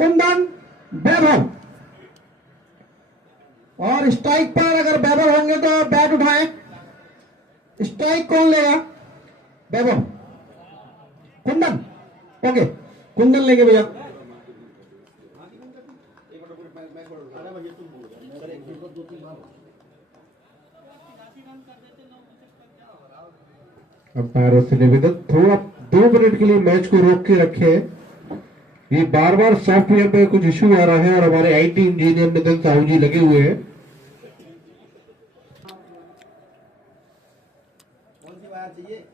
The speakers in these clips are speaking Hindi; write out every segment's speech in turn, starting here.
कुंदन, वैभव। और स्ट्राइक पर अगर वैभव होंगे तो बैट उठाएं। स्ट्राइक कौन लेगा? वैभव, कुंदन। ओके, कुंदन लेंगे भैया। अंपायरों से निवेदन, थोड़ा 2 मिनट के लिए मैच को रोक के रखे। ये बार बार सॉफ्टवेयर पे कुछ इश्यू आ रहा है और हमारे आईटी इंजीनियर नितिन साहू जी लगे हुए हैं। कौन सी वायर चाहिए?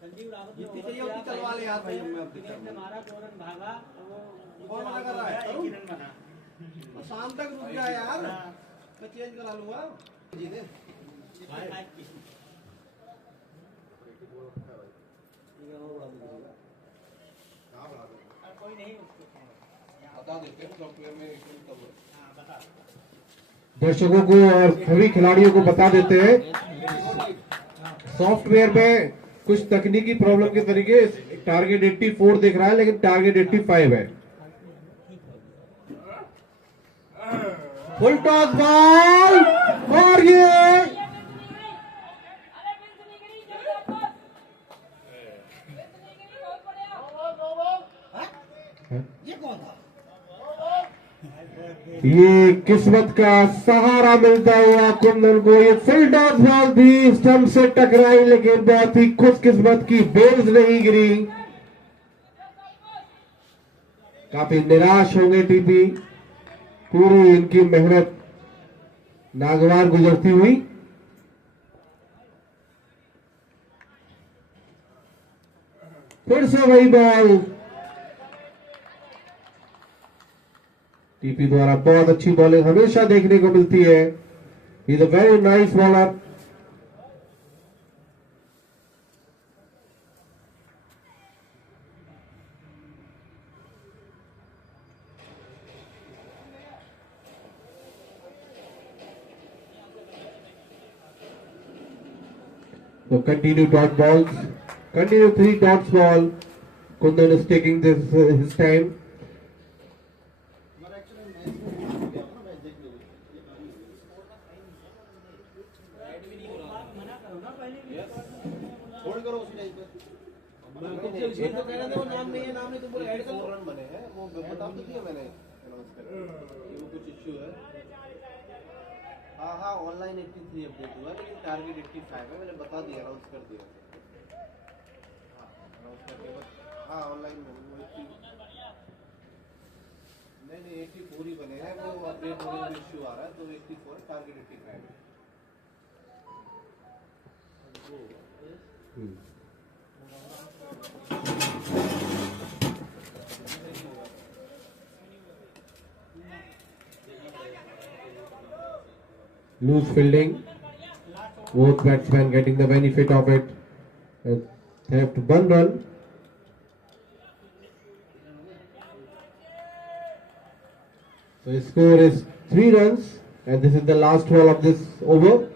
संजीव रावत जितनी चाहिए उतनी चलवा ले यार भाई। हमने अब हमारा फौरन भागा वो कौन मना कर रहा है? किरण बना। शाम तक रुक जा यार, मैं चेंज करा लूंगा। जी दे कोई नहीं, बता देते हैं सॉफ्टवेयर में बता। दर्शकों को और सभी खिलाड़ियों को बता देते हैं, सॉफ्टवेयर में कुछ तकनीकी प्रॉब्लम के तरीके टारगेट 84 दिख रहा है लेकिन टारगेट 85 है। फुल टॉस बॉल और ये किस्मत का सहारा मिलता हुआ कुंदन को। ये फुल टॉस बॉल भी स्टंप से टकराई लेकिन बहुत ही खुशकिस्मत की बेल्स नहीं गिरी। काफी निराश होंगे टीपी, पूरी इनकी मेहनत नागवार गुजरती हुई। फिर से वही बॉल, टीपी द्वारा बहुत अच्छी बॉलिंग हमेशा देखने को मिलती है। He is a very nice bowler. So continue dot balls, continue 3 dots ball. Kundan is taking this his time. नाम नहीं है, नाम नहीं तो पूरे ऐड कर रन बने हैं, वो बता तो दिया मैंने अनाउंस करके। ये वो कुछ इश्यू है। हाँ ऑनलाइन 83 अपडेट हुआ लेकिन टारगेट 85 है, मैंने बता दिया, अनाउंस कर दिया। अनाउंस करके बस हाँ ऑनलाइन नहीं 84 ही बने हैं, वो अपडेट होने में इश्यू आ रहा है तो 84 टारगेट 85 है। Loose fielding, both batsmen getting the benefit of it. They have to 1 run. So the score is 3 runs and this is the last ball of this over.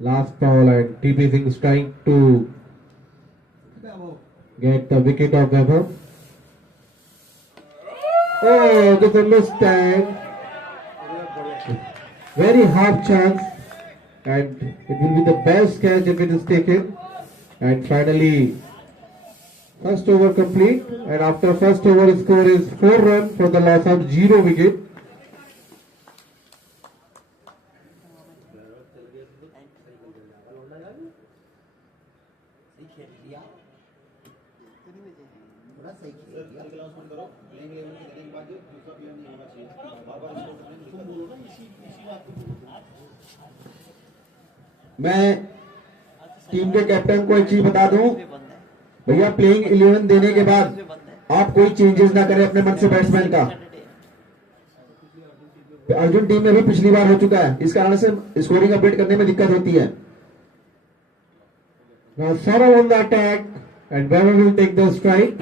Last ball and TP Singh is trying to get the wicket of Vaibhav. Oh, there's a mistake. Very half chance and it will be the best catch if it is taken. And finally, first over complete and after first over score is 4 runs for the loss of 0 wicket. मैं टीम के कैप्टन को एक चीज बता दूं भैया, प्लेइंग 11 देने के बाद आप कोई चेंजेस ना करें अपने मन से बैट्समैन का। अर्जुन टीम में भी पिछली बार हो चुका है, इस कारण से स्कोरिंग अपडेट करने में दिक्कत होती है। Now Saurav on the attack and Vaibhav will take the strike.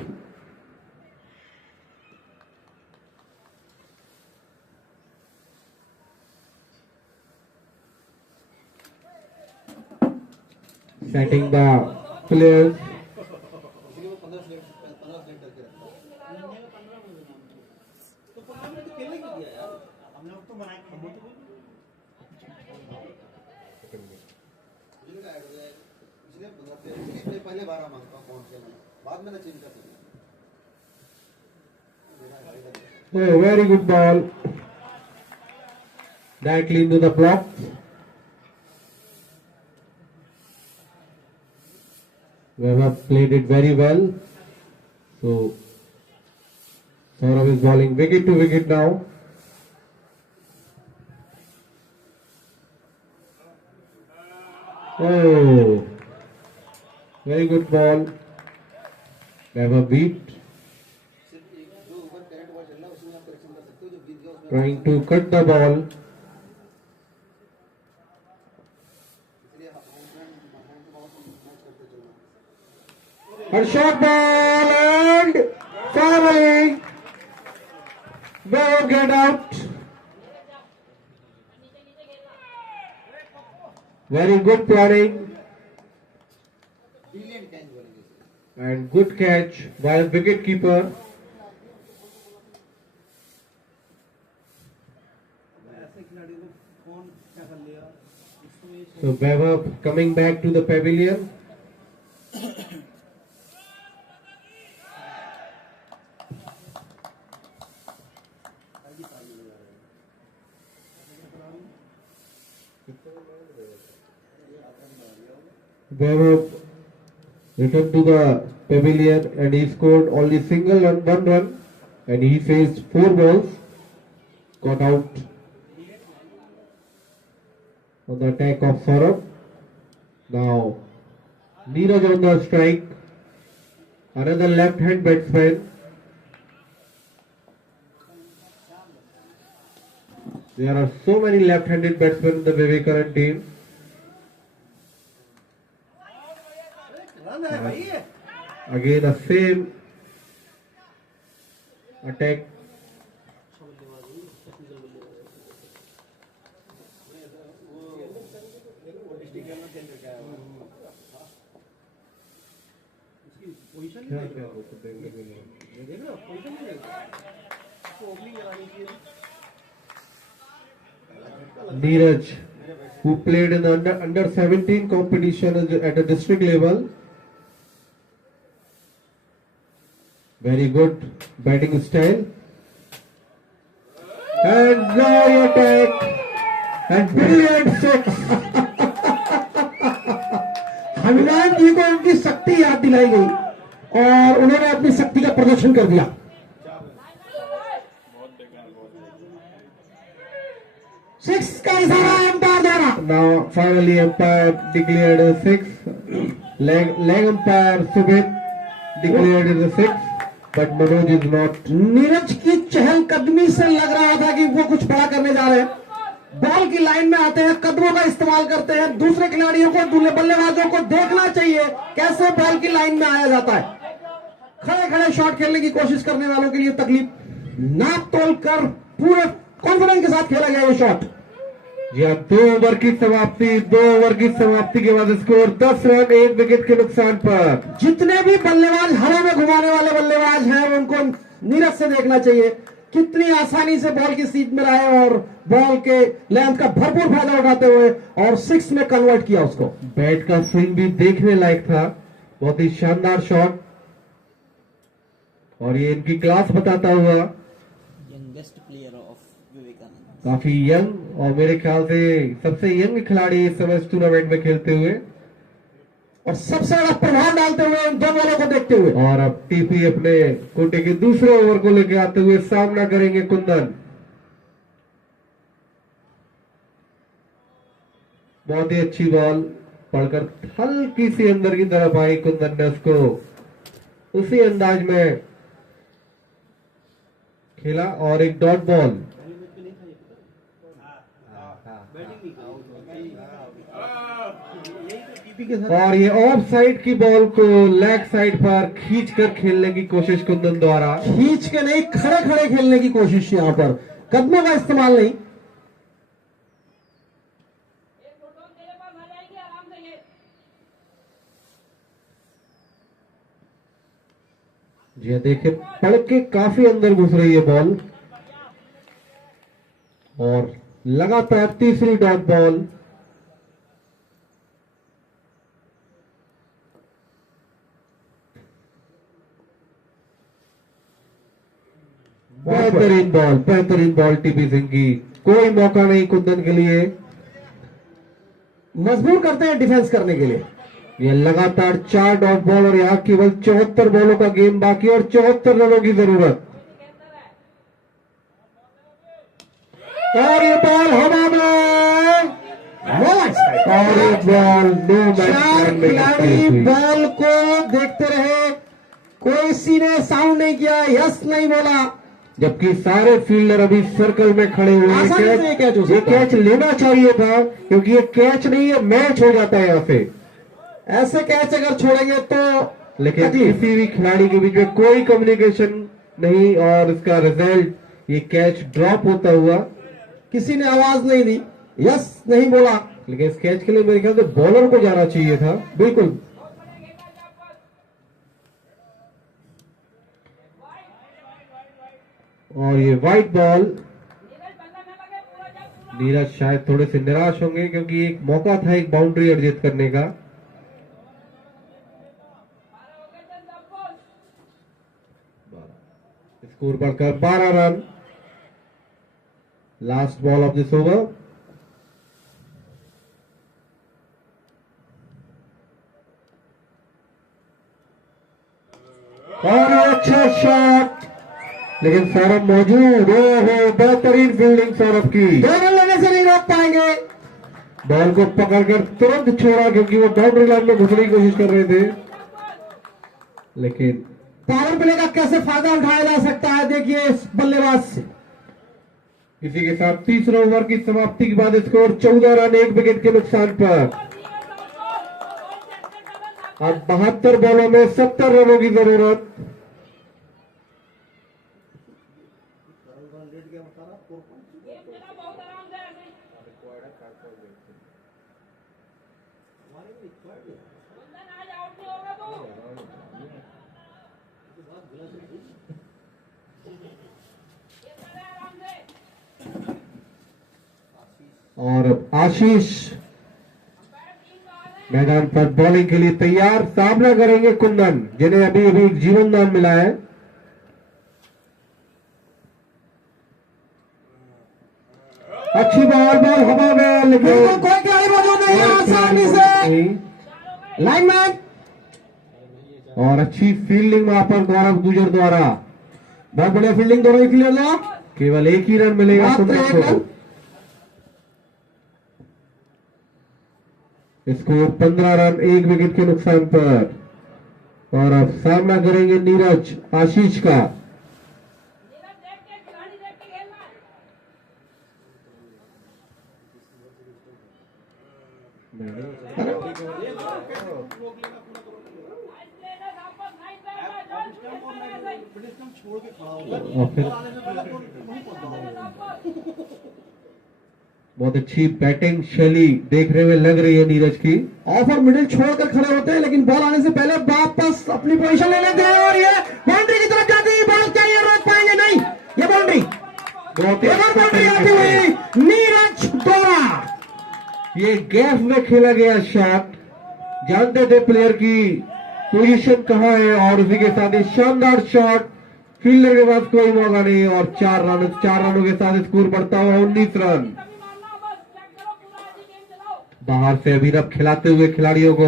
setting the players. इसलिए वो 15 सेकंड करके रखता है। तो 15 मिनट तो खेलने क्यों दिया यार? हम लोग तो बनाए हम लोग तो इसलिए ऐड हो जाएगा। इसलिए 15 इसलिए पहले 12 मांगता हूँ कौन से बाद में ना चेंज कर सकते। Oh, very good ball. Directly into the block. Webber played it very well. So Saurabh is bowling wicket to wicket now. Oh, very good ball. Webber beat. जो ऊपर करंट बॉल चल रहा है उसमें आप करेक्शन कर सकते हो जो बीत गया उसमें Trying to cut the ball. इसलिए हैंड टू बाउंस मैच करते चलना। A short ball and finally Webber get out. Very good planning brilliant catch बोलेंगे and good catch by the wicket keeper. ऐसे खिलाड़ी को कौन क्या कर लेगा इसमें So Webber coming back to the pavilion. Webber returned to the pavilion and he scored only single and 1 run and he faced 4 balls, got out on the attack of Saurabh. Now Neeraj on the strike, another left hand batsman. There are so many left handed batsmen in the Vivekanand team. Run है भाई ये Again the same attack. Position क्या क्या हो सकता है देखने में? देख रहे हो पोजीशन नहीं इसको ओपनिंग करानी चाहिए Neeraj, who played in the under 17 competition at a district level. Very good batting style. And now attack and brilliant six. Hanuman ji को उनकी शक्ति याद दिलाई गई और उन्होंने अपनी शक्ति का प्रदर्शन कर दिया। सिक्स का इशारा अंपायर द्वारा। Now finally umpire declared a six. Leg umpire Subit declared it a six, but Manoj is not. Neeraj की चहलकदमी से लग रहा था कि वो कुछ बड़ा करने जा रहे हैं। बॉल की लाइन में आते हैं, कदमों का इस्तेमाल करते हैं। दूसरे खिलाड़ियों को, दूसरे बल्लेबाजों को देखना चाहिए कैसे बॉल की लाइन में आया जाता है। खड़े खड़े शॉट खेलने की कोशिश करने वालों के लिए तकलीफ। नाप तोल कर पूरे कॉन्फिडेंस के साथ खेला गया ये शॉट। या 2 ओवर की समाप्ति के बाद स्कोर 10 रन 1 विकेट के नुकसान पर। जितने भी बल्लेबाज हवा में घुमाने वाले बल्लेबाज हैं उनको नीरज से देखना चाहिए कितनी आसानी से बॉल की सीट में रहे और बॉल के लेंथ का भरपूर फायदा उठाते हुए और 6 में कन्वर्ट किया उसको। बैट का स्विंग भी देखने लायक था, बहुत ही शानदार शॉट और ये इनकी क्लास बताता हुआ। यंगेस्ट प्लेयर ऑफ विवेकानंद, काफी यंग और मेरे ख्याल से सबसे यंग खिलाड़ी इस समय इस टूर्नामेंट में खेलते हुए और सबसे ज्यादा प्रभाव डालते हुए इन दो बॉलों को देखते हुए। और अब टीपी अपने कोटे के दूसरे ओवर को लेकर आते हुए सामना करेंगे कुंदन। बहुत ही अच्छी बॉल पड़कर हल्की सी अंदर की तरफ आई, कुंदन ने उसको उसी अंदाज में खेला और एक डॉट बॉल। और ये ऑफ साइड की बॉल को लेग साइड पर खींचकर खेलने की कोशिश कुंदन द्वारा। खींच के नहीं, खड़े खड़े खेलने की कोशिश, यहां पर कदमों का इस्तेमाल नहीं। जी देखिए, पड़ के काफी अंदर घुस रही है बॉल और लगातार तीसरी डॉट बॉल। बेहतरीन बॉल टीपी सिंह की। कोई मौका नहीं कुंदन के लिए, मजबूर करते हैं डिफेंस करने के लिए। ये लगातार 4 डॉट बॉल और यहाँ केवल 74 बॉलों का गेम बाकी और 74 रनों की जरूरत। और ये बॉल हवा में, और ये बॉल चार खिलाड़ी बॉल को देखते रहे, कोई सी ने साउंड नहीं किया, यस नहीं बोला, जबकि सारे फील्डर अभी सर्कल में खड़े हुए हैं। आसानी से ये कैच हो ये सकता है। कैच लेना चाहिए था, क्योंकि ये कैच नहीं है, मैच हो जाता है यहाँ से। ऐसे कैच अगर छोड़ेंगे तो लेकिन तकलीफ। किसी भी खिलाड़ी के बीच में कोई कम्युनिकेशन नहीं और इसका रिजल्ट ये कैच ड्रॉप होता हुआ। किसी ने आवाज नहीं दी, यस नहीं बोला। लेकिन इस कैच के लिए मेरे ख्याल से बॉलर को जाना चाहिए था। बिल्कुल। और ये वाइट बॉल, नीरज शायद थोड़े से निराश होंगे, क्योंकि एक मौका था एक बाउंड्री अर्जित करने का। स्कोर बढ़कर 12 run. Last ball of this over. और अच्छा शॉट, लेकिन सौरभ मौजूद। ओहो, बेहतरीन फील्डिंग सौरभ की। दो रन लेने से नहीं रोक पाएंगे। बॉल को पकड़कर तुरंत छोड़ा, क्योंकि वो बाउंड्री लाइन में घुसने की कोशिश कर रहे थे। लेकिन पावर प्ले का कैसे फायदा उठाया जा सकता है, देखिए इस बल्लेबाज से। इसी के साथ तीसरे ओवर की समाप्ति के बाद स्कोर 14 रन 1 विकेट के नुकसान पर। अब 72 बॉलों में 70 रनों की जरूरत। और अब आशीष मैदान पर बॉलिंग के लिए तैयार। सामना करेंगे कुंदन, जिन्हें अभी अभी एक जीवन दान मिला है। अच्छी बॉल हवा में, लेकिन कोई खिलाड़ी मौजूद नहीं है, आसानी से लाइनमैन। और अच्छी फील्डिंग वहां पर गौरव गुजर द्वारा। बहुत बढ़िया फील्डिंग, दोनों ही क्लियर ना। केवल एक ही रन मिलेगा मात्र कुंदन एक रन। को। स्कोर 15 रन 1 विकेट के नुकसान पर। और अब सामना करेंगे नीरज आशीष का। छोड़ के खड़ा होगा और फिर बहुत अच्छी बैटिंग शैली देखने में लग रही है नीरज की। ऑफ और मिडिल छोड़कर खड़े होते हैं, लेकिन बॉल आने से पहले वापस अपनी पोजीशन ले लेते हैं और ये बाउंड्री की तरफ जाती है। बॉल क्या ये रोक पाएंगे? नहीं, ये बाउंड्री, बाउंड्री आती हुई नीरज द्वारा। ये गैप में खेला गया शॉट। जानते थे प्लेयर की पोजीशन कहां है, और उसी के साथ ये शानदार शॉट। फील्डर के पास कोई मौका नहीं, और 4 रनों के साथ स्कोर बढ़ता हुआ 19 रन। बाहर से अभिनव खिलाते हुए खिलाड़ियों को।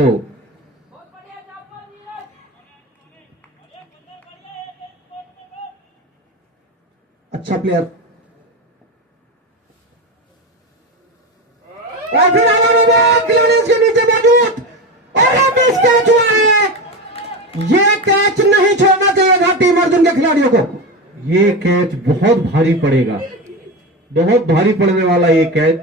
अच्छा प्लेयर, और फिर खिलाड़ी इसके नीचे मौजूद, और अब मिस कैच हुआ है। ये कैच नहीं छोड़ना चाहिए था टीम अर्जुन के खिलाड़ियों को। ये कैच बहुत भारी पड़ेगा, बहुत भारी पड़ने वाला ये कैच।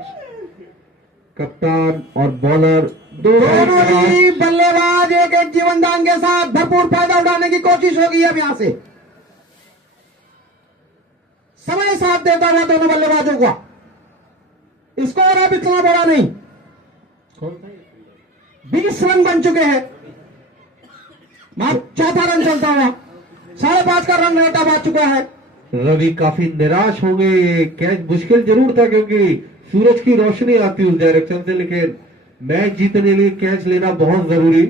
कप्तान और बॉलर दोनों ही बल्लेबाज एक एक जीवनदान के साथ भरपूर फायदा उठाने की कोशिश होगी अब यहां से। समय साथ देता हुआ दोनों बल्लेबाजों का। स्कोर अब इतना बड़ा नहीं, 20 रन बन चुके हैं। चौथा रन चलता हुआ 5.5 का रन रेट अब आ चुका है। रवि काफी निराश होंगे। ये कैच मुश्किल जरूर था क्योंकि सूरज की रोशनी आती उस डायरेक्शन से, लेकिन मैच जीतने के लिए कैच लेना बहुत जरूरी।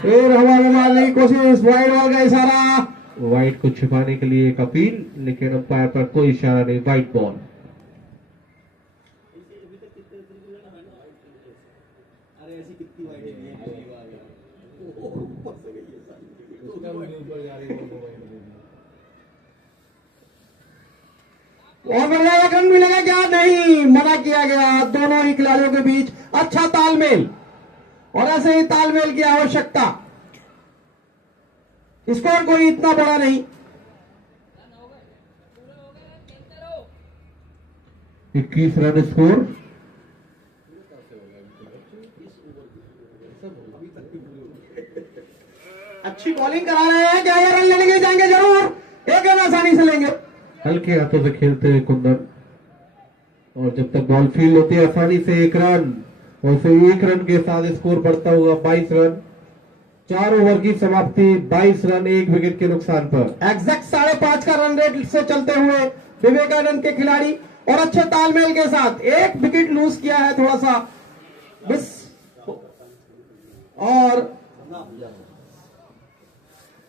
फिर हवा में मारने की कोशिश, वाइड बॉल का इशारा। वाइट को छिपाने के लिए एक अपील, लेकिन अंपायर पर कोई इशारा नहीं, वाइट बॉल। अरे ऐसी कितनी वाइडें भी और रन मिलेगा क्या? नहीं, मना किया गया। दोनों ही खिलाड़ियों के बीच अच्छा तालमेल, और ऐसे ही तालमेल की आवश्यकता। स्कोर कोई इतना बड़ा नहीं। 21 रन स्कोर। अच्छी बॉलिंग करा रहे हैं, क्या ये रन लेने जाएंगे? जरूर, एक रन आसानी से लेंगे। हल्के हाथों से खेलते हुए कुंदन, और जब तक बॉल फील्ड होती है आसानी से एक रन, और फिर एक रन के साथ स्कोर बढ़ता हुआ 22 रन। 4 ओवर की समाप्ति, 22 रन 1 विकेट के नुकसान पर। एग्जैक्ट 5.5 का रन रेट से चलते हुए विवेकानंद के खिलाड़ी, और अच्छे तालमेल के साथ एक विकेट लूज किया है थोड़ा सा मिस, और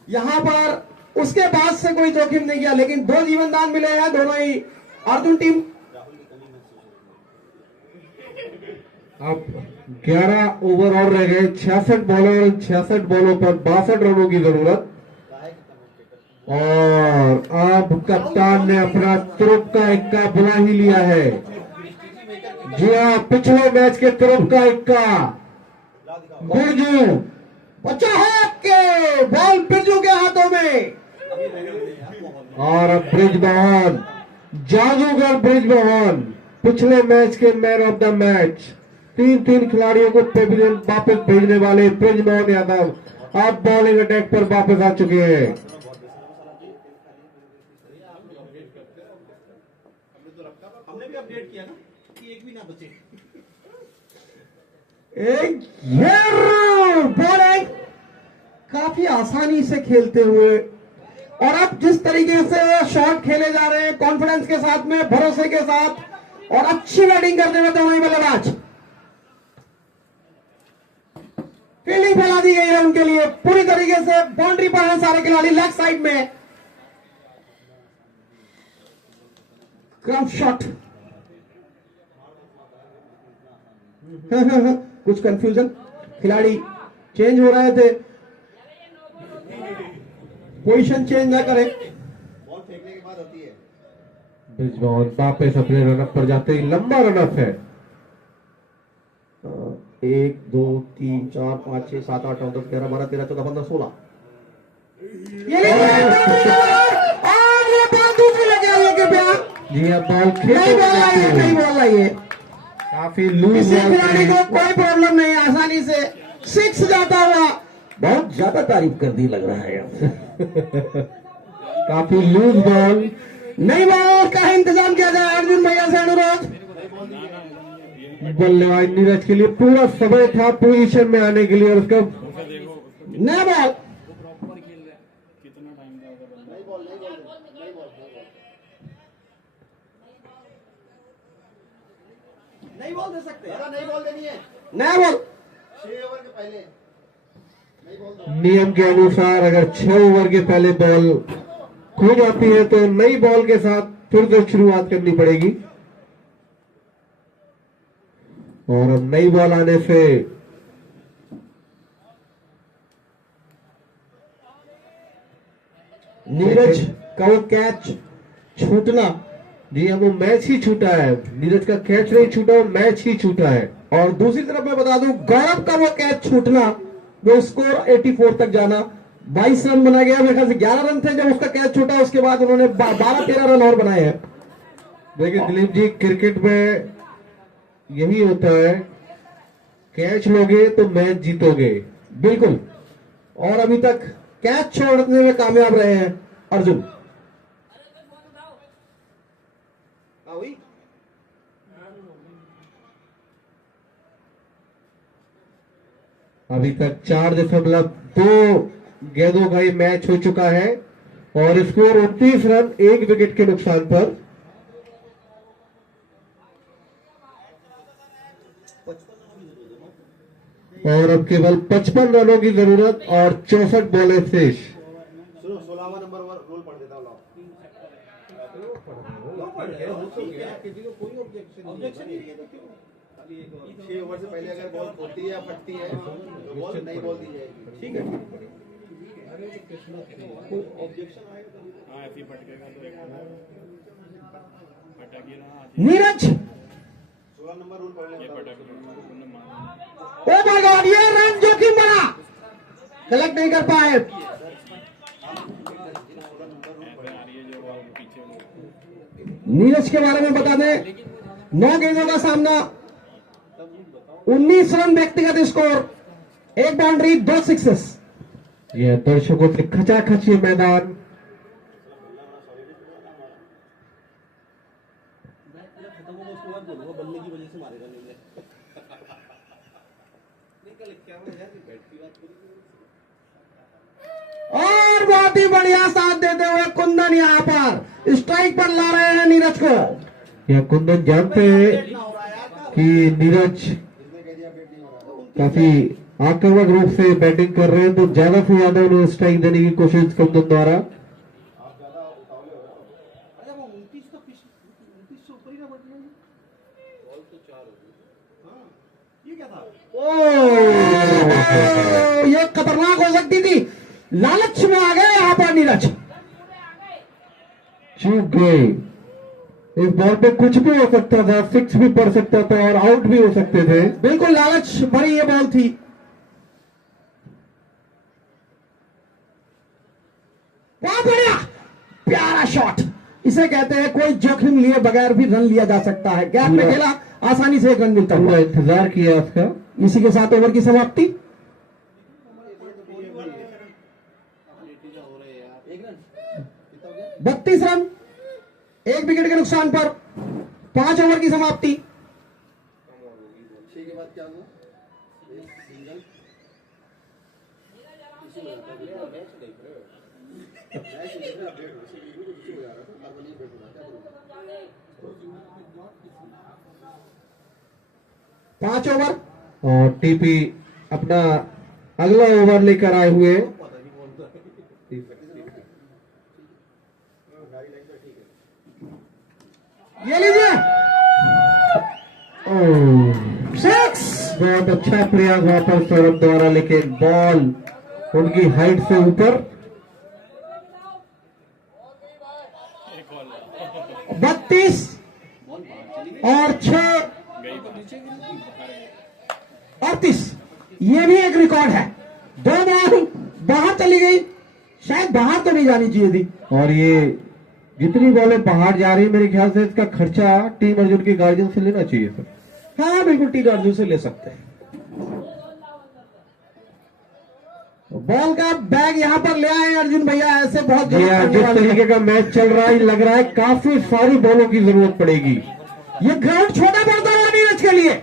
यहां पर उसके बाद से कोई जोखिम नहीं किया, लेकिन 2 जीवनदान मिले हैं दोनों ही अर्जुन टीम। अब 11 ओवर और रह गए, 66 बॉलों 66 बॉलों पर 62 रनों की जरूरत। और अब कप्तान ने अपना तुरुप का इक्का बुला ही लिया है। जी हाँ, पिछले मैच के तुरुप का इक्का बिरजू। बच्चा है के बॉल बिरजू के हाथों में, और अब ब्रिजमोहन, जादूगर ब्रिजमोहन, पिछले मैच के मैन ऑफ द मैच। 3 खिलाड़ियों को पेविलियन वापस भेजने वाले ब्रिजमोहन यादव अब बॉलिंग अटैक पर वापस आ चुके हैं। हमने भी अपडेट किया ना कि एक भी ना बचे। बॉलिंग काफी आसानी से खेलते हुए, और अब जिस तरीके से शॉट खेले जा रहे हैं, कॉन्फिडेंस के साथ में, भरोसे के साथ, और अच्छी बैटिंग करते हुए दोनों ही बल्लेबाज। फील्डिंग फैला दी गई है उनके लिए, पूरी तरीके से बाउंड्री पर है सारे खिलाड़ी। लेफ्ट साइड में क्रम शॉट। कुछ कंफ्यूजन, खिलाड़ी चेंज हो रहे थे, पोजीशन चेंज ना करें। बॉल फेंकने के बाद होती है। ब्रिजमोहन वापस अपने रनअप पर जाते ही लंबा रनअप है। 1 2 3 4 5 6 7 8 9 10 11 12 13 14 15 16 ये ले और ये बॉल दूसरी लगे आगे के प्यार। जी अब बॉल नहीं बॉल आई है, नहीं बॉल आई है। काफी लूज किसी खिलाड़ी को कोई प्रॉब्लम नहीं, आसानी से 6 जाता हुआ। बहुत ज्यादा तारीफ कर दी लग रहा है। काफी लूज बॉल। नई बॉल का इंतजाम किया जाए, अर्जुन भैया से अनुरोध। बल्लेबाज नीरज के लिए पूरा समय था पोजीशन में आने के लिए, और उसका नया बॉल। नहीं बॉल दे सकते, नहीं बॉल देनी है। नया बॉल 6 ओवर के पहले नहीं बॉल। नियम के अनुसार अगर 6 ओवर के पहले बॉल खो जाती है तो नई बॉल के साथ फिर से शुरुआत करनी पड़ेगी, और अब नई बॉल आने से नीरज का वो कैच छूटना, जी अब वो मैच ही छूटा है। नीरज का कैच नहीं छूटा, वो मैच ही छूटा है। और दूसरी तरफ मैं बता दूं, गौरव का वो कैच छूटना, वो स्कोर 84 तक जाना, 22 रन बना गया। मेरे ख्याल से 11 रन थे जब उसका कैच छूटा, उसके बाद उन्होंने 12-13 रन और बनाए हैं। देखिए दिलीप जी, क्रिकेट में यही होता है, कैच लोगे तो मैच जीतोगे। बिल्कुल, और अभी तक कैच छोड़ने में कामयाब रहे हैं अर्जुन। हुई अभी तक 4.2 गेंदों का ही मैच हो चुका है और स्कोर 29 रन 1 विकेट के नुकसान पर। और अब केवल 55 रनों की जरूरत और 64 बॉलें शेष। सुनो 16वां नंबर रोल पढ़ देता हूँ, लाओ। किसी को कोई ऑब्जेक्शन नहीं है तो क्यों? 6 ओवर से पहले अगर बॉल खोलती है या फटती है तो बॉल नई बॉल दी जाएगी। ठीक है, कोई ऑब्जेक्शन आएगा तो हाँ ऐसे फटकेगा तो नीरज, 16 नंबर रूल पढ़ लें। ओ माय गॉड, ये रन जोखिम बना, कलेक्ट नहीं कर पाए। नीरज के बारे में बता दें, 9 गेंदों का सामना, 19 रन व्यक्तिगत स्कोर, 1 बाउंड्री 2 सिक्सेस। यह दर्शकों से खचाखच ये मैदान। बल्ले की वजह से मारेगा नहीं और बहुत ही बढ़िया साथ देते हुए कुंदन यहाँ पर स्ट्राइक पर ला रहे हैं नीरज को। यह कुंदन जानते हैं कि नीरज काफी आक्रामक रूप से बैटिंग कर रहे हैं, तो ज्यादा से ज्यादा उन्हें स्ट्राइक देने की कोशिश कुंदन द्वारा। ये खतरनाक हो सकती थी, लालच में आ गए यहाँ पर नीरज, चूक गए। इस बॉल पे कुछ भी हो सकता था, 6 भी पड़ सकता था और आउट भी हो सकते थे। बिल्कुल लालच भरी ये बॉल थी। बहुत बढ़िया, प्यारा शॉट, इसे कहते हैं कोई जोखिम लिए बगैर भी रन लिया जा सकता है। गैप में खेला, आसानी से 1 रन मिलता पूरा हुआ। इंतजार किया उसका। इसी के साथ ओवर की समाप्ति। 32 रन 1 विकेट के नुकसान पर 5 ओवर की समाप्ति। 6 के बाद क्या हुआ? सिंगल पांच ओवर और टीपी अपना अगला ओवर लेकर आए हुए। ये लीजिए, सिक्स। बहुत अच्छा प्रयास वहां पर सौरभ द्वारा, लेकिन बॉल उनकी हाइट से ऊपर। 32 और 6 38, ये भी एक रिकॉर्ड है। 2 बॉल बाहर चली गई, शायद बाहर तो नहीं जानी चाहिए थी। और ये जितनी बॉलें बाहर जा रही है, मेरे ख्याल से इसका खर्चा टीम अर्जुन के गार्जियन से लेना चाहिए सर। हाँ बिल्कुल, टी अर्जुन से ले सकते हैं। बॉल का बैग यहाँ पर ले आए अर्जुन भैया, ऐसे बहुत जिस तरीके का मैच चल रहा है, लग रहा है काफी सारी बॉलों की जरूरत पड़ेगी। ये ग्राउंड छोटा पड़ता है नीरज के लिए।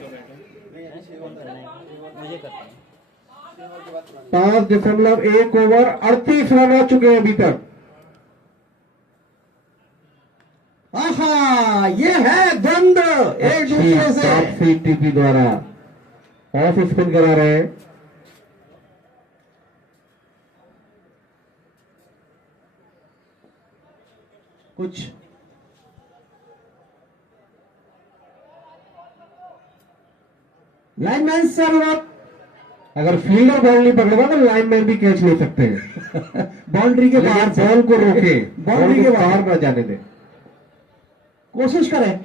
5.1 ओवर 38 रन आ चुके हैं अभी तक। आहा, ये है द्वंद एक दूसरे से। काफी टीपी द्वारा ऑफ स्पिन करा रहे हैं। कुछ लाइनमैन से अनुरोध, अगर फील्डर बॉल नहीं पकड़ेगा तो लाइनमैन भी कैच ले सकते हैं। बाउंड्री के बाहर से बॉल को रोके, बाउंड्री के बाहर न जाने दें। कोशिश करें।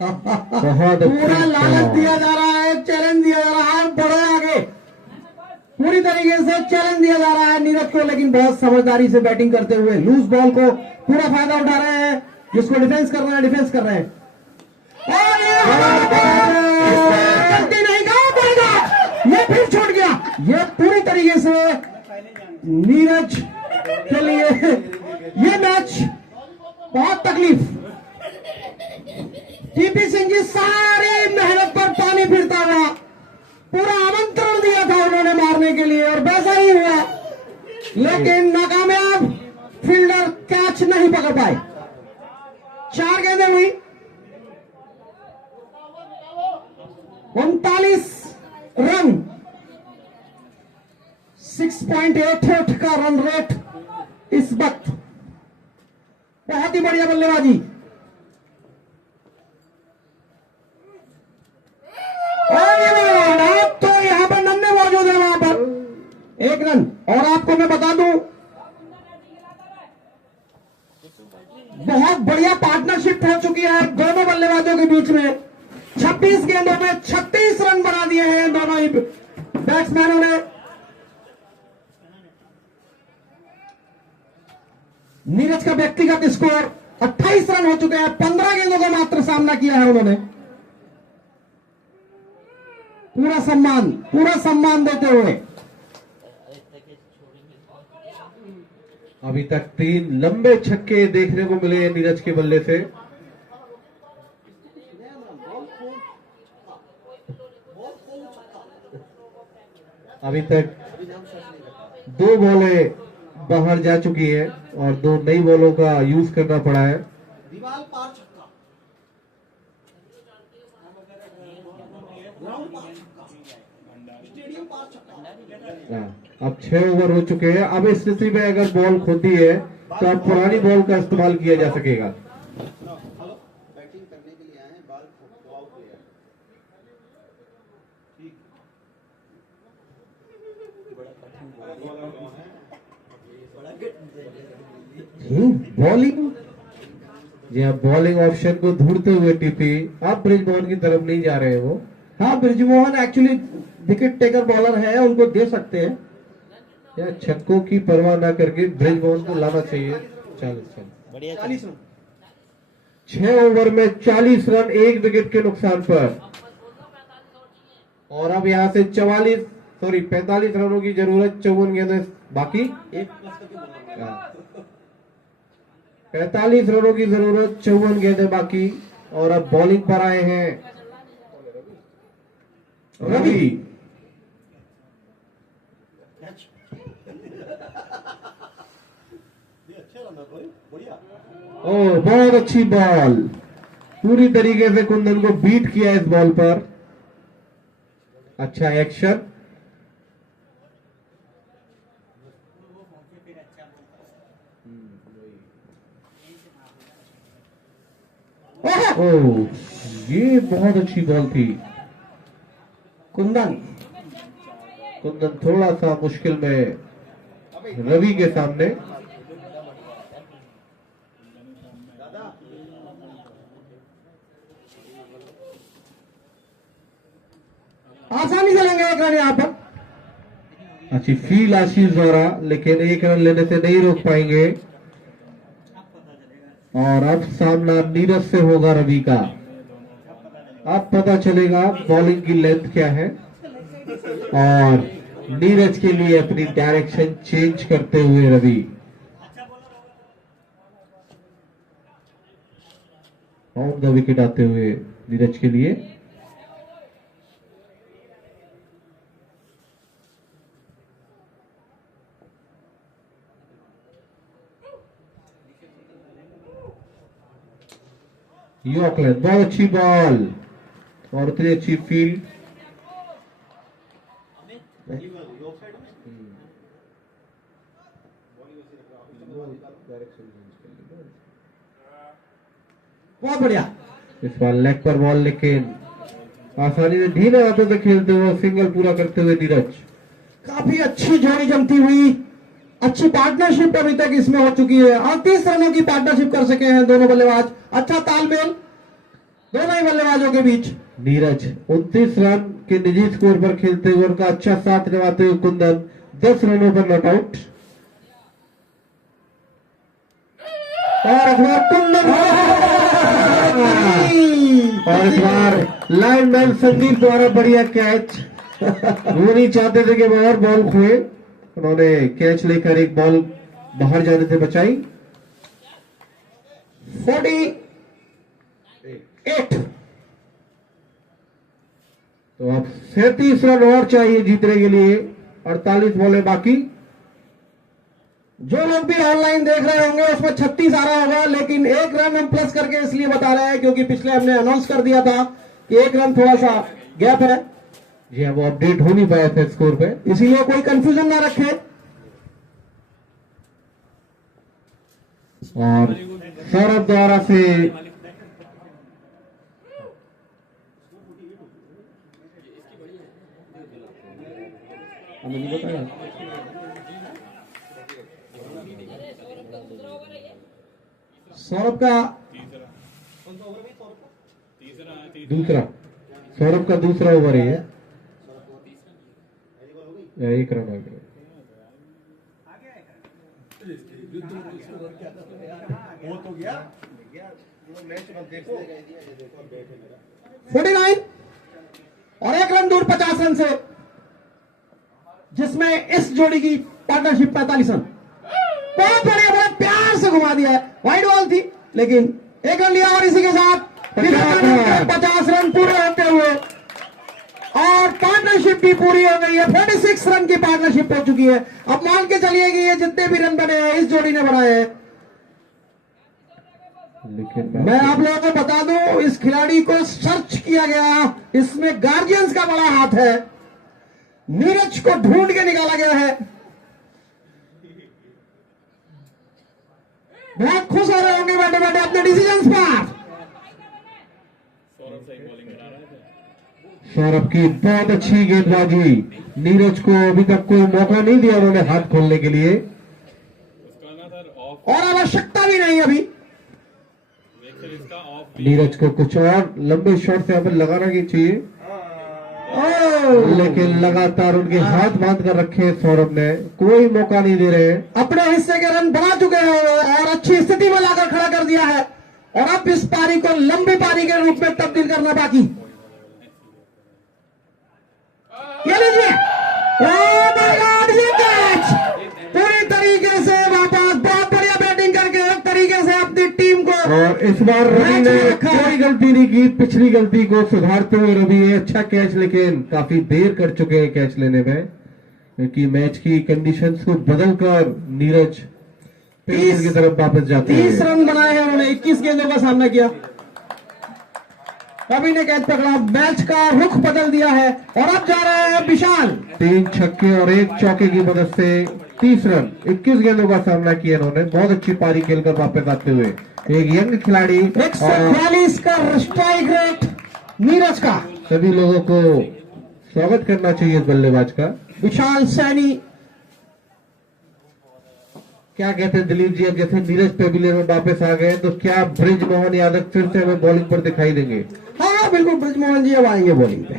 बहुत पूरा लालच दिया जा रहा है, चैलेंज दिया जा रहा है, बढ़ो आगे। पूरी तरीके से चैलेंज दिया जा रहा है नीरज को, लेकिन बहुत समझदारी से बैटिंग करते हुए लूज बॉल को पूरा फायदा उठा रहे हैं। जिसको डिफेंस करना है डिफेंस कर रहे हैं। और ये नहीं कहा पड़ेगा, ये फिर छूट गया। ये पूरी तरीके से नीरज के लिए ये मैच बहुत तकलीफ। टीपी सिंह जी सारी मेहनत पर पानी फिरता हुआ, पूरा आमंत्रण दिया था उन्होंने मारने के लिए और वैसा ही हुआ, लेकिन नाकामयाब, फील्डर कैच नहीं पकड़ पाए। 4 गेंदें हुई, 39 रन, 6.88 का रन रेट इस वक्त। बहुत ही बढ़िया बल्लेबाजी। आप तो यहां पर नन्हे मौजूद है, वहां पर 1 रन। और आपको मैं बता दूं, बहुत बढ़िया पार्टनरशिप हो चुकी है दोनों बल्लेबाजों के बीच में। 26 गेंदों में 36 रन बना दिए हैं दोनों ही बैट्समैनों ने। नीरज का व्यक्तिगत स्कोर 28 रन हो चुके हैं, 15 गेंदों का मात्र सामना किया है उन्होंने। पूरा सम्मान देते हुए अभी तक 3 लंबे छक्के देखने को मिले हैं नीरज के बल्ले से। अभी तक 2 बॉलें बाहर जा चुकी है और 2 नई बॉलों का यूज करना पड़ा है। दीवार पार छक्का, ग्राउंड पार छक्का, स्टेडियम पार छक्का। अब 6 ओवर हो चुके हैं। अब इस स्थिति में अगर बॉल खोती है तो अब पुरानी बॉल का इस्तेमाल किया जा सकेगा। हेलो, बैटिंग करने के लिए आए हैं, बॉल आउट प्लेयर। बॉलिंग, जी हाँ, बॉलिंग ऑप्शन को ढूंढते हुए टीपी अब ब्रिजमोहन की तरफ नहीं जा रहे हैं वो। हाँ, Brijmohan actually wicket taker bowler है, उनको दे सकते हैं। या छक्कों की परवाह ना करके ब्रिजमोहन को लाना चाहिए। 40 रन। 6 ओवर में 40 रन 1 विकेट के नुकसान पर। और अब यहां से 45 रनों की जरूरत। 54 गेंदें बाकी, 45 रनों की जरूरत, 54 गेंदें बाकी। और अब बॉलिंग पर आए हैं रवि। ओह, बहुत अच्छी बॉल, पूरी तरीके से कुंदन को बीट किया इस बॉल पर। अच्छा एक्शन। ओह, ये बहुत अच्छी बॉल थी। कुंदन थोड़ा सा मुश्किल में रवि के सामने। आसानी से लेंगे 1 रन यहाँ पर। अच्छी फील आशीष द्वारा, लेकिन 1 रन लेने से नहीं रोक पाएंगे। और अब सामना नीरज से होगा रवि का। अब पता चलेगा बॉलिंग की लेंथ क्या है और नीरज के लिए अपनी डायरेक्शन चेंज करते हुए रवि। ऑन द विकेट आते हुए नीरज के लिए। यॉर्कलैंड, बहुत अच्छी बॉल और इतनी अच्छी फील्ड। बहुत बढ़िया। इस बार लेग पर बॉल, लेकिन आसानी से धीमे हाथों से खेलते हुए सिंगल पूरा करते हुए नीरज। काफी अच्छी जोड़ी जमती हुई, अच्छी पार्टनरशिप अभी तक इसमें हो चुकी है। 38 रनों की पार्टनरशिप कर सके हैं दोनों बल्लेबाज। अच्छा तालमेल दोनों ही बल्लेबाजों के बीच। नीरज 29 रन के निजी स्कोर पर खेलते हुए उनका अच्छा साथ निभाते हुए कुंदन 10 रनों पर नॉट आउट। और इस बार कुंदन और इस बार लाइनमैन संदीप द्वारा बढ़िया कैच। वो नहीं चाहते थे कि बाहर बॉल खोए, उन्होंने कैच लेकर एक बॉल बाहर जाने से बचाई। 8। तो अब 37 रन और चाहिए जीतने के लिए, 48 बॉलें बाकी। जो लोग भी ऑनलाइन देख रहे होंगे उसमें 36 आ रहा होगा, लेकिन 1 रन हम प्लस करके इसलिए बता रहे हैं क्योंकि पिछले हमने अनाउंस कर दिया था कि 1 रन थोड़ा सा गैप है, जी हाँ, वो अपडेट हो नहीं पाया था स्कोर पे, इसीलिए कोई कंफ्यूजन ना रखे। और सौरभ द्वारा से हमें नहीं बताया। सौरभ का दूसरा, सौरभ का दूसरा ओवर है ये। 1 रन आ गया। वो तो गया मैच मत देखो। 49 और 1 रन दूर 50 रन से, जिसमें इस जोड़ी की पार्टनरशिप 45 रन। बहुत बढ़िया, बहुत प्यार से घुमा दिया है, वाइड बॉल थी लेकिन 1 रन लिया और इसी के साथ 50 रन पूरे होते हुए और पार्टनरशिप भी पूरी हो गई है। 46 रन की पार्टनरशिप हो चुकी है। अब मान के चलिए कि ये जितने भी रन बने हैं इस जोड़ी ने बनाए हैं। लेकिन मैं आप लोगों को बता दूं, इस खिलाड़ी को सर्च किया गया, इसमें गार्जियंस का बड़ा हाथ है। नीरज को ढूंढ के निकाला गया है। बहुत खुश हो रहे होंगे बैठे बैठे अपने डिसीजंस पर। सौरभ की बहुत अच्छी गेंदबाजी, नीरज को अभी तक कोई मौका नहीं दिया उन्होंने हाथ खोलने के लिए, और आवश्यकता भी नहीं अभी। नीरज को कुछ और लंबे शॉट से यहाँ पर लगाना ही चाहिए, लेकिन लगातार उनके हाथ बांध कर रखे हैं सौरभ ने, कोई मौका नहीं दे रहे हैं। अपने हिस्से के रन बना चुके हैं और अच्छी स्थिति में लाकर खड़ा कर दिया है, और अब इस पारी को लंबी पारी के रूप में तब्दील करना बाकी। ये लीजिए, ओह माय गॉड, ये कैच पूरी तरीके से वापस, बहुत बढ़िया बैटिंग करके एक तरीके से अपनी टीम को। और इस बार रवि ने कोई गलती नहीं की, पिछली गलती को सुधारते हुए रवि अच्छा कैच, लेकिन काफी देर कर चुके हैं कैच लेने में, क्योंकि मैच की कंडीशंस को बदलकर नीरज पेस की तरफ वापस जाते हैं। 30 रन बनाए हैं उन्होंने, 21 गेंदों का सामना किया। रवि ने कैच पकड़ा, मैच का रुख बदल दिया है और अब जा रहे हैं विशाल। 3 छक्के और 1 चौके की मदद से 30 रन, 21 गेंदों का सामना किया इन्होंने, बहुत अच्छी पारी खेलकर वापस आते हुए। एक यंग खिलाड़ी, 142 का स्ट्राइक रेट नीरज का। सभी लोगों को स्वागत करना चाहिए इस बल्लेबाज का। विशाल सैनी, क्या कहते हैं दिलीप जी, अब जैसे नीरज पेविलियन में वापस आ गए तो क्या ब्रिजमोहन यादव फिर से हमें बॉलिंग पर दिखाई देंगे? हाँ बिल्कुल, ब्रिजमोहन जी अब आएंगे बॉलिंग पे।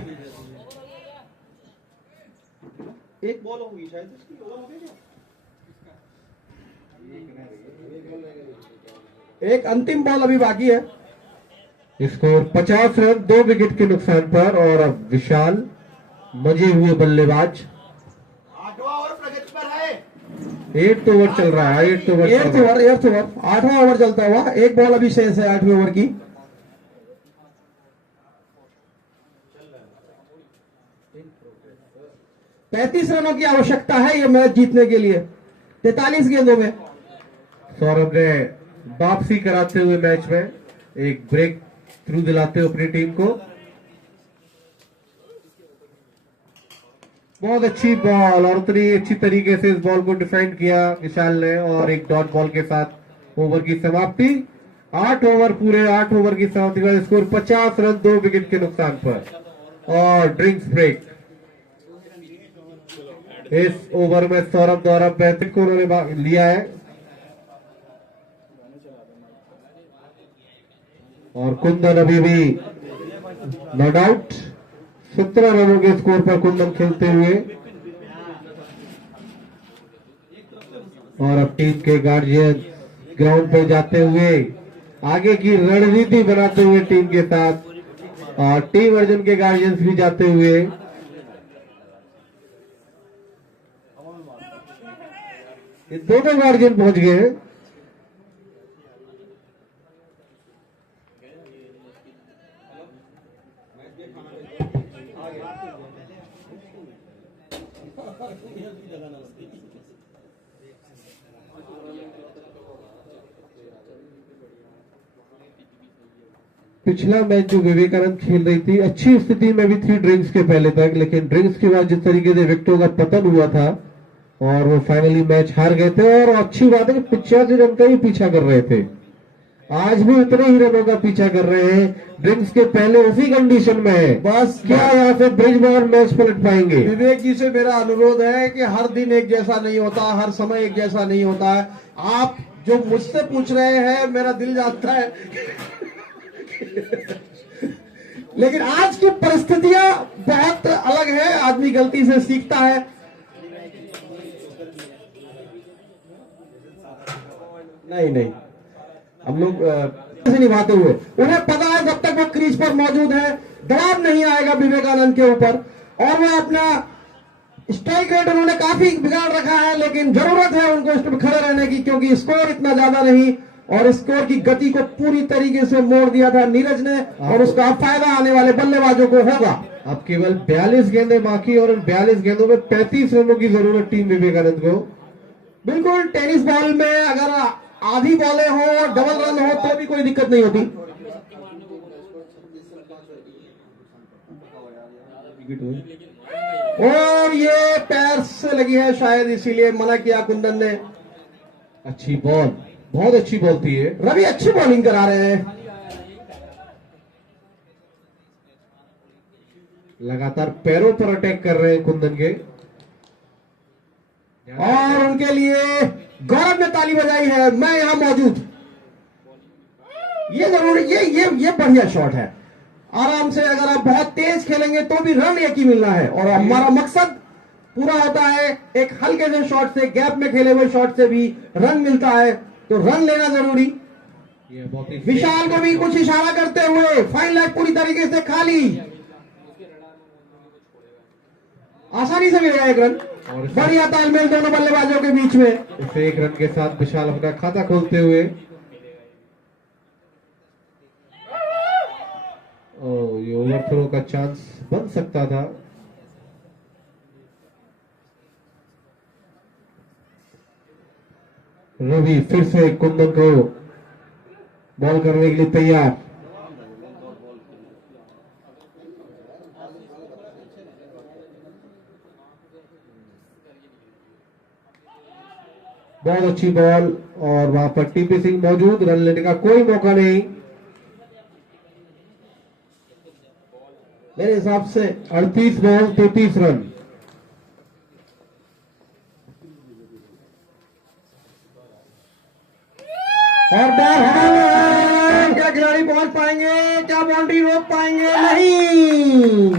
एक बॉल होगी शायद इसकी, ओवर हो गया क्या? एक अंतिम बॉल अभी बाकी है। स्कोर 50 रन, 2 विकेट के नुकसान पर, और अब विशाल मजे हुए बल्लेबाज। 8वां ओवर प्रगति पर है। 8 ओवर चल रहा है, 8 ओवर, 8वां ओवर चलता हुआ, एक बॉल अभी शेष है 8वें ओवर की। पैंतीस रनों की आवश्यकता है ये मैच जीतने के लिए, 43 गेंदों में। सौरभ ने वापसी कराते हुए मैच में एक ब्रेक थ्रू दिलाते हुए अपनी टीम को। बहुत अच्छी बॉल, और उतनी अच्छी तरीके से इस बॉल को डिफेंड किया विशाल ने, और एक डॉट बॉल के साथ ओवर की समाप्ति। 8 ओवर पूरे, 8 ओवर की समाप्ति का स्कोर 50 रन, 2 विकेट के नुकसान पर, और ड्रिंक्स ब्रेक। इस ओवर में सौरभ द्वारा 35 को उन्होंने लिया है, और कुंदन अभी भी नो डाउट 17 रनों के स्कोर पर कुंदन खेलते हुए, और अब टीम के गार्जियन ग्राउंड पर जाते हुए आगे की रणनीति बनाते हुए टीम के साथ, और टीम अर्जुन के गार्जियंस भी जाते हुए। ये दोनों गार्जियन पहुंच गए हैं। पिछला मैच जो विवेकानंद खेल रही थी अच्छी स्थिति में भी थी ड्रिंक्स के पहले तक, लेकिन ड्रिंक्स के बाद जिस तरीके से विकेटों का पतन हुआ था और वो फाइनली मैच हार गए थे। और अच्छी बात है कि 85 रन का ही पीछा कर रहे थे, आज भी उतने ही रनों का पीछा कर रहे हैं। ड्रिंक्स के पहले उसी कंडीशन में है, बस क्या यहाँ से ब्रिजमोहन मैच पलट पाएंगे। विवेक जी से मेरा अनुरोध है कि हर दिन एक जैसा नहीं होता, हर समय एक जैसा नहीं होता है। आप जो मुझसे पूछ रहे हैं मेरा दिल जानता है लेकिन आज की परिस्थितियां बहुत अलग है, आदमी गलती से सीखता है। नहीं हम लोग से निभाते हुए उन्हें पता है जब तक वो क्रीज पर मौजूद है दबाव नहीं आएगा विवेकानंद के ऊपर, और वो अपना स्ट्राइक रेट उन्होंने काफी बिगाड़ रखा है, लेकिन जरूरत है उनको इस पर खड़े रहने की, क्योंकि स्कोर इतना ज्यादा नहीं और स्कोर की गति को पूरी तरीके से मोड़ दिया था नीरज ने, और उसका फायदा आने वाले बल्लेबाजों को होगा। अब केवल 42 गेंदें बाकी और उन 42 गेंदों में 35 रनों की जरूरत टीम विवेकानंद को। बिल्कुल टेनिस बॉल में अगर आधी बॉलें हो और डबल रन हो तो भी कोई दिक्कत नहीं होती। और ये पैर से लगी है शायद, इसीलिए मना किया कुंदन ने। अच्छी बॉल, बहुत अच्छी बॉल थी ये। रवि अच्छी बॉलिंग करा रहे हैं, लगातार पैरों पर अटैक कर रहे हैं कुंदन के, और उनके लिए गौरव ने ताली बजाई है, मैं यहां मौजूद। ये जरूरी, ये बढ़िया शॉट है। आराम से अगर आप बहुत तेज खेलेंगे तो भी रन एक ही मिलना है, और हमारा मकसद पूरा होता है। एक हल्के से शॉट से, गैप में खेले हुए शॉट से भी रन मिलता है, तो रन लेना जरूरी। ये बहुत ही विशाल को भी कुछ इशारा करते हुए फाइन लेग पूरी तरीके से खाली, आसानी से मिलेगा एक रन। बढ़िया तालमेल दोनों बल्लेबाजों के बीच में। इस एक रन के साथ विशाल अपना खाता खोलते हुए, ये ओवरथ्रो का चांस बन सकता था। रवि फिर से कुंदन को बॉल करने के लिए तैयार। बहुत अच्छी बॉल, और वहां पर टीपी सिंह मौजूद, रन लेने का कोई मौका नहीं। मेरे हिसाब से 38 बॉल 33 रन। और बॉल, क्या खिलाड़ी पहुंच पाएंगे? क्या बाउंड्री रोक पाएंगे? नहीं।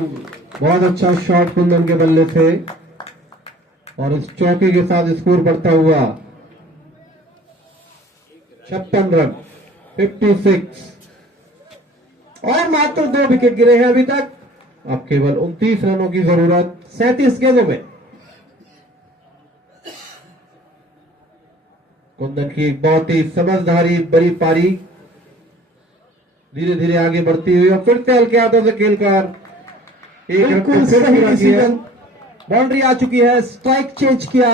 बहुत अच्छा शॉट कुंदन के बल्ले से, और इस चौके के साथ स्कोर बढ़ता हुआ 56 रन 56, और मात्र 2 विकेट गिरे हैं अभी तक। अब केवल 29 रनों की जरूरत 37 गेंदों में। कुंदन की एक बहुत ही समझदारी बड़ी पारी, धीरे धीरे आगे बढ़ती हुई, और फिर से हल्के हाथों से खेलकर एक रन को बिल्कुल फिर सही पूरा किया। डिसीजन। बाउंड्री आ चुकी है, स्ट्राइक चेंज किया,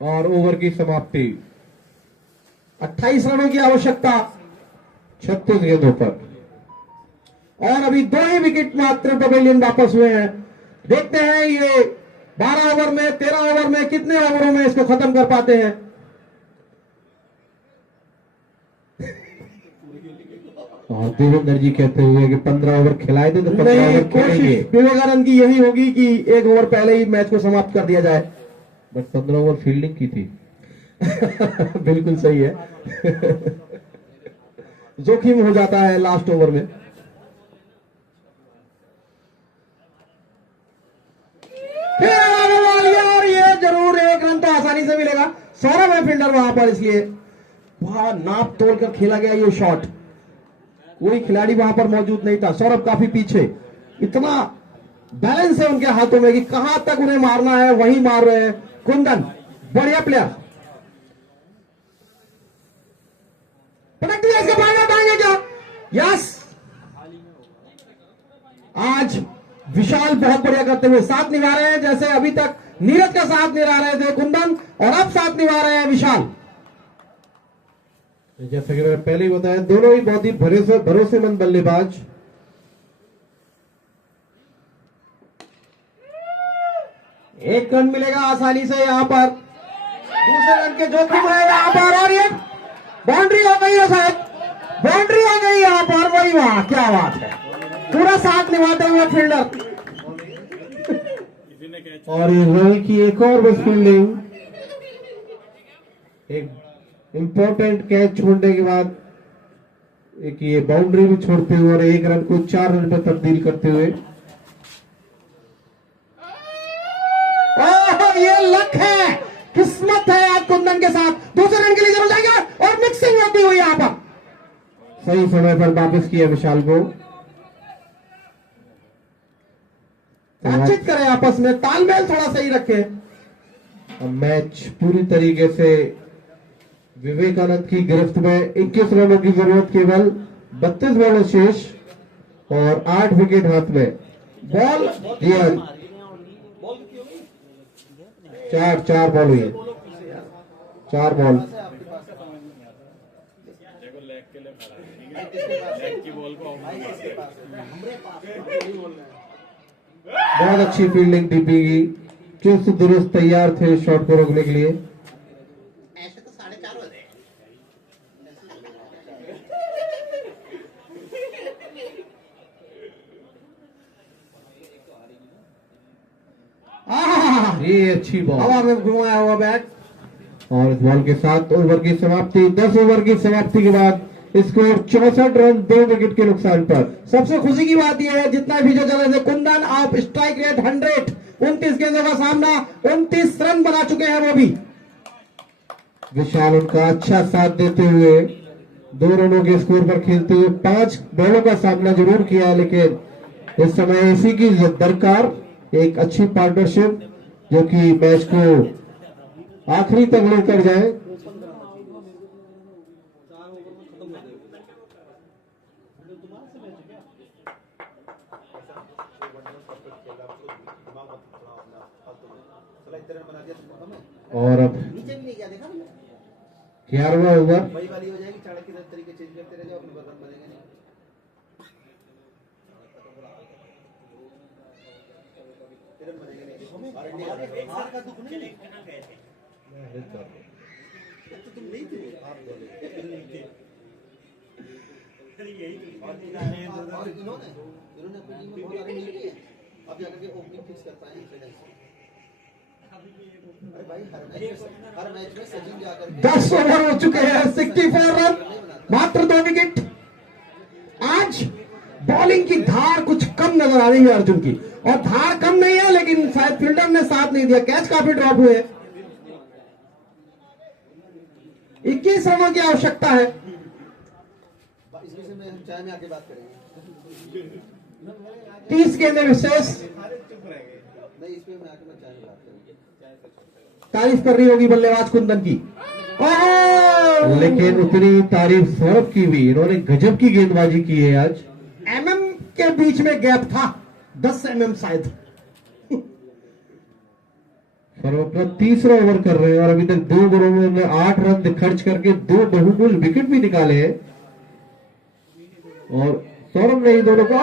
और ओवर की समाप्ति 28 रनों की आवश्यकता, 36 गेंदों पर। और अभी 2 ही विकेट मात्र पवेलियन वापस हुए हैं। देखते हैं ये 12 ओवर में, 13 ओवर में, कितने ओवरों में इसको खत्म कर पाते हैं। और देवेंद्र जी कहते हुए कि 15 ओवर खिलाए थे तो 15 नहीं, ओवर खेलेंगे, कोशिश विवेकानंद की यही होगी कि 1 ओवर पहले ही मैच को समाप्त कर दिया जाए। बट 15 ओवर फील्डिंग की थी। बिल्कुल सही है। जोखिम हो जाता है लास्ट ओवर में। फिर आगे वाली, और ये जरूर 1 रन तो आसानी से मिलेगा। सौरभ है फील्डर वहां पर, इसलिए वहां नाप तोल कर खेला गया ये शॉट। कोई खिलाड़ी वहां पर मौजूद नहीं था, सौरभ काफी पीछे। इतना बैलेंस है उनके हाथों में कि कहां तक उन्हें मारना है वहीं मार रहे हैं। कुंदन बढ़िया प्लेयर, पटक दिया, इसके भागना पाएंगे क्या? यस, आज विशाल बहुत बढ़िया करते हुए साथ निभा रहे हैं, जैसे अभी तक नीरज का साथ निभा रहे थे कुंदन, और अब साथ निभा रहे हैं विशाल। जैसा कि मैंने पहले ही बताया, दोनों ही बहुत ही भरोसेमंद बल्लेबाज। एक रन मिलेगा आसानी से यहाँ पर, दूसरे रन के जोखिम है यहाँ पर, और ये बाउंड्री हो गई है शायद, बाउंड्री हो गई यहाँ पर। वही वाह, क्या बात है, पूरा साथ निभाते हुए फील्डर। और इस रन की एक और बेस्ट फील्डिंग, एक इंपॉर्टेंट कैच छोड़ने के बाद एक ये बाउंड्री भी छोड़ते हुए और एक रन को 4 रन पर तब्दील करते हुए। ओह, ये लक है, किस्मत है आज कुंदन के साथ। दूसरे रन के लिए जरूर जाएगा और मिक्सिंग होती हुई यहाँ पर, सही समय पर वापस किया विशाल को। बातचीत करें आपस में, तालमेल थोड़ा सही रखे। अब मैच पूरी तरीके से विवेकानंद की गिरफ्त में। 21 रनों की जरूरत, केवल 32 बॉल शेष और 8 विकेट हाथ में। बॉल जी हाँ, बॉल कितनी हो गई? 4 बॉल हुई है, 4 बॉल। आपके पास देखो लेग के लिए खड़ा है, लेग की बॉल को भाई किसके पास है? हमरे पास है, वही बोल रहे हैं। बहुत अच्छी फील्डिंग डीपी की, चुस्त दुरुस्त तैयार थे शॉट को रोकने के लिए। ऐसे तो 4:30 बजे। ये अच्छी बॉल हवा में घुमाया हुआ बैट। और इस बॉल के साथ ओवर की समाप्ति। 10 ओवर की समाप्ति के बाद स्कोर 64 रन, 2 विकेट के नुकसान पर। सबसे खुशी की बात यह है, जितना भी जो चल रहे थे, कुंदन आप स्ट्राइक रेट 100, 29 गेंदों का सामना, 29 रन बना चुके हैं वो भी। विशाल उनका अच्छा साथ देते हुए 2 रनों के स्कोर पर खेलते हुए 5 बॉलों का सामना जरूर किया, लेकिन इस समय इसी की दरकार, एक अच्छी पार्टनरशिप जो कि मैच को आखिरी तक लेकर जाए। और अब नीचे भी नहीं गया, देखा तुमने? 11वां ओवर। वही वाली हो जाएगी, चाणक्य के तरीके चेंज करते रह जाओ, अपने बदन बनेंगे नहीं। फिर बनेंगे नहीं। और इंडिया हार का दुख नहीं है। तो तुम नहीं थे, आप बोले। और इन्होंने अपनी टीम में बहुत आगे नहीं किए, अब जाकर के ओपनिंग फिक्स कर पाए हैं। अरे भाई हर मैच में सचिन जाकर 10 ओवर हो चुके हैं, 64 रन, मात्र 2 विकेट। आज बॉलिंग की धार कुछ कम नजर आ रही है अर्जुन की, और धार कम नहीं है, लेकिन शायद फील्डर ने साथ नहीं दिया, कैच काफी ड्रॉप हुए। 21 रनों की आवश्यकता है। इस विषय में हम चाय में आके बात करेंगे। 30 गेंदें विशेष, नहीं, इस पे मैं आके मैं चाय में बात करेंगे। तारीफ कर रही होगी बल्लेबाज कुंदन की। ओह! लेकिन उतनी तारीफ सौरभ की भी, इन्होंने गजब की गेंदबाजी की है आज। एमएम के बीच में गैप था, 10 एमएम शायद। सौरभ अपना 3रा ओवर कर रहे हैं और अभी तक 2 ओवरों में उन्होंने 8 रन खर्च करके 2 बहुमूल्य विकेट भी निकाले हैं। और सौरभ ने इन दोनों को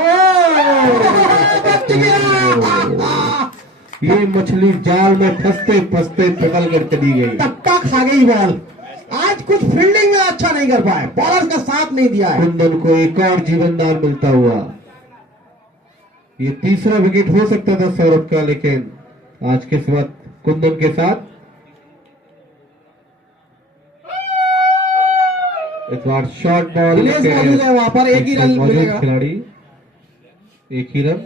ये मछली जाल में फंसते फंसते पिघल कर चली गई। टप्पा खा गई बॉल। आज कुछ फील्डिंग में अच्छा नहीं कर पाए, बॉलर का साथ नहीं दिया है। कुंदन को एक और जीवनदान मिलता हुआ। ये 3रा विकेट हो सकता था सौरभ का, लेकिन आज के वक्त कुंदन के साथ। इस बार शॉर्ट बॉल दिनेश मौजूद है वहां पर, एक ही रन मौजूद मिलेगा। खिलाड़ी, एक ही रन।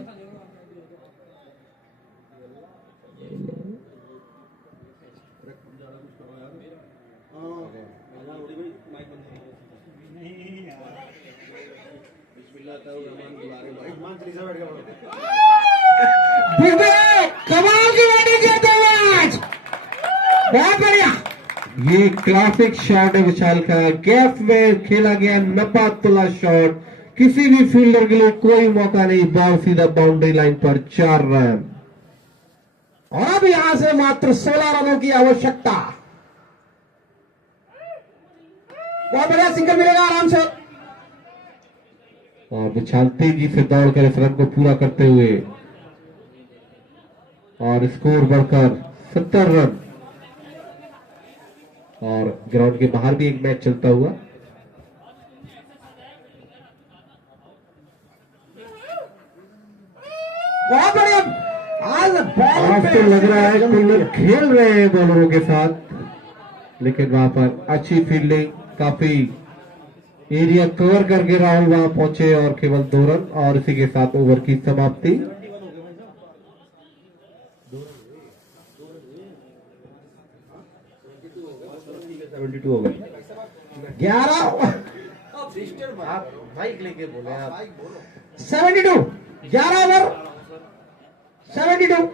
कमाल की बैटिंग करते हुए आज, बहुत बढ़िया। ये क्लासिक शॉट है विशाल का, गैप में खेला गया नपातुला शॉट, किसी भी फील्डर के लिए कोई मौका नहीं, बॉल सीधा बाउंड्री लाइन पर, 4 रन। और अब यहां से मात्र 16 रनों की आवश्यकता। बहुत बढ़िया सिंगल मिलेगा आराम से। और विशाल तेजी से दौड़कर इस रन को पूरा करते हुए और स्कोर बढ़कर 70 रन। और ग्राउंड के बाहर भी एक मैच चलता हुआ। बहुत बढ़िया। आज बॉल आज तो लग रहा है कि लोग खेल रहे हैं बॉलरों के साथ, लेकिन वहां पर अच्छी फील्डिंग, काफी एरिया कवर करके राहुल वहां पहुंचे और केवल 2 रन। और इसी के साथ ओवर की समाप्ति। 72 हो गए। 11 बाइक लेके बोले आप। 72 11 ओवर 72।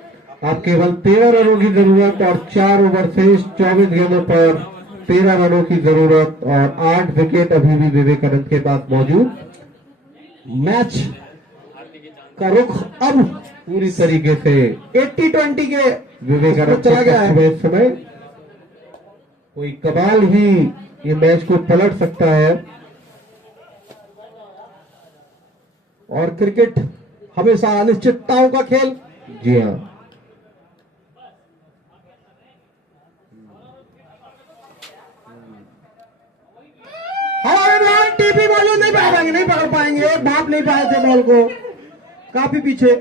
आप केवल 13 रनों की जरूरत और 4 ओवर से 24 गेंदों पर 13 रनों की जरूरत और 8 विकेट अभी भी विवेकानंद के पास मौजूद। मैच का रुख अब पूरी तरीके से 80-20 के विवेकानंद चला गया है। इस समय कोई कमाल ही ये मैच को पलट सकता है। और क्रिकेट हमेशा अनिश्चितताओं का खेल। जी हाँ, हमारे टीपी मौजूद नहीं पाएंगे, नहीं पकड़ पाएंगे, भाप नहीं पाए थे बॉल को, काफी पीछे।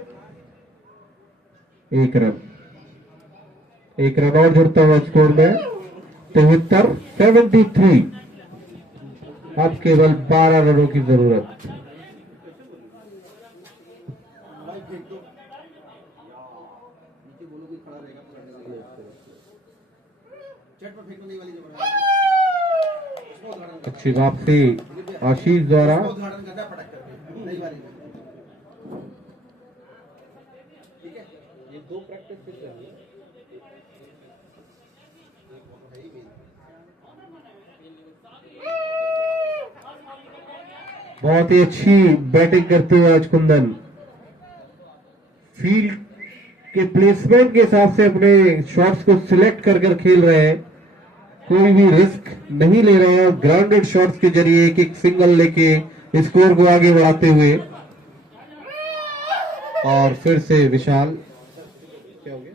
एक रन और जुड़ता हुआ स्कोर में 73। अब केवल 12 रनों की जरूरत। अच्छी वापसी आशीष द्वारा। बहुत ही अच्छी बैटिंग करते हुए आज कुंदन फील्ड के प्लेसमेंट के हिसाब से अपने शॉट्स को सिलेक्ट कर खेल रहे हैं। कोई भी रिस्क नहीं ले रहे हैं और ग्राउंडेड शॉट्स के जरिए एक सिंगल लेके स्कोर को आगे बढ़ाते हुए। और फिर से विशाल, क्या हो गया?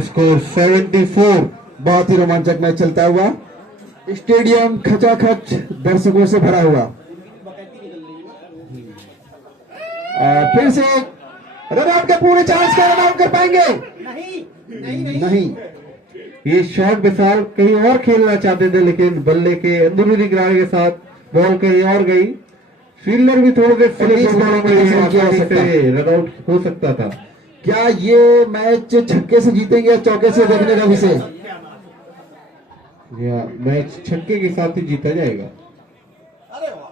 स्कोर 74। बहुत ही रोमांचक मैच चलता हुआ, स्टेडियम खचाखच दर्शकों से भरा हुआ। और फिर से रन आउट के पूरे चांस का रन आउट कर पाएंगे? नहीं। ये शॉट विशाल कहीं और खेलना चाहते थे, लेकिन बल्ले के अंदरूनी किनारे के साथ बॉल कहीं और गई। फील्डर भी थोड़े से रन आउट हो सकता था। क्या ये मैच छक्के से जीतेंगे या चौके से देखने का विषय? या मैच छक्के के साथ ही जीता जाएगा। अरे वाह,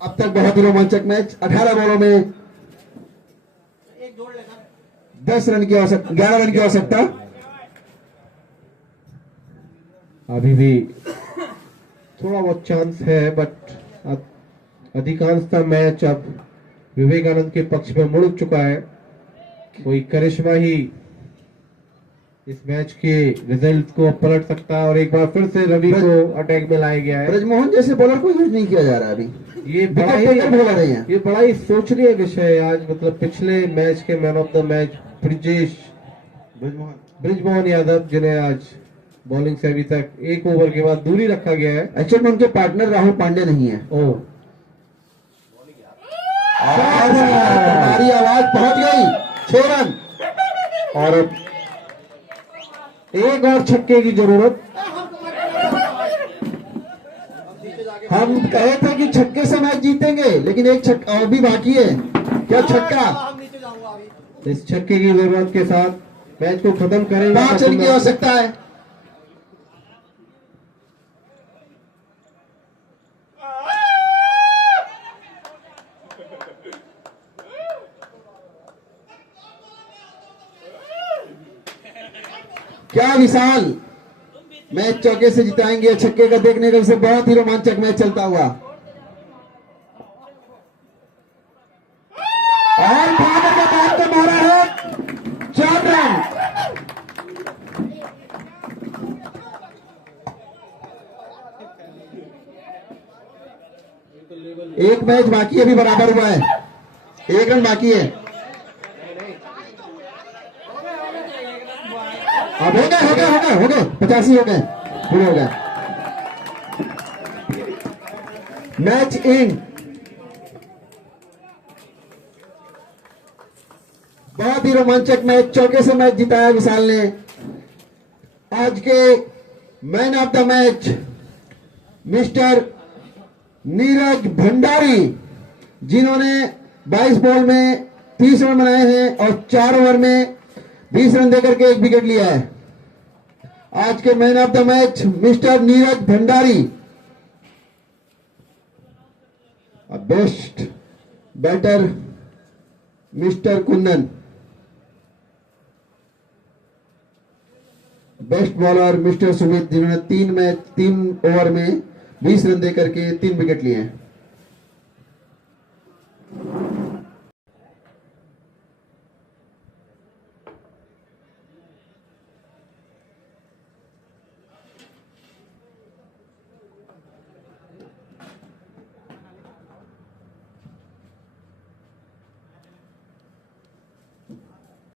अब तक बहुत ही रोमांचक मैच। 18 बॉलों में एक जोड़ लेना। 10 रन की आवश्यकता, 11 रन की आवश्यकता। अभी भी थोड़ा बहुत चांस है, बट अधिकांशतः मैच अब विवेकानंद के पक्ष में मुड़ चुका है। कोई करिश्मा ही इस मैच के रिजल्ट को पलट सकता है। और एक बार फिर से रवि को अटैक में लाया गया है। ब्रजमोहन जैसे बॉलर को यूज नहीं किया जा रहा अभी। ये बड़ा ही सोचनीय विषय है। आज मतलब पिछले मैच के man of the match Brijmohan Yadav, जिन्हें आज बॉलिंग से अभी तक 1 ओवर के बाद दूरी रखा गया है। एक्चुअल में उनके पार्टनर राहुल पांडे नहीं है। हमारी आवाज पहुंच गई। 6 रन और अब एक और छक्के की जरूरत। हम कहे थे कि छक्के से मैच जीतेंगे, लेकिन एक छक्का और भी बाकी है। क्या छक्का? हम नीचे जाऊंगा अभी। इस छक्के की जरूरत के साथ मैच को खत्म करेंगे। 5 रन की आवश्यकता है। क्या विशाल मैच चौके से जिताएंगे? छक्के का देखने का विषय। बहुत ही रोमांचक मैच चलता हुआ। और भाग के बाद तो मारा है 4 रन। एक मैच बाकी अभी बराबर हुआ है, 1 रन बाकी है। अब हो गए 85 हो गए, पूरे हो गए। मैच इन। बहुत ही रोमांचक मैच, चौके से मैच जिताया विशाल ने। आज के man of the match mister Neeraj Bhandari, जिन्होंने 22 बॉल में 30 रन बनाए हैं और 4 ओवर में 20 रन देकर के 1 विकेट लिया है। आज के man of the match mister Neeraj Bhandari. Best batter mister Kundan, best bowler mister Sumit, जिन्होंने 3 ओवर में 20 रन देकर के 3 विकेट लिए हैं।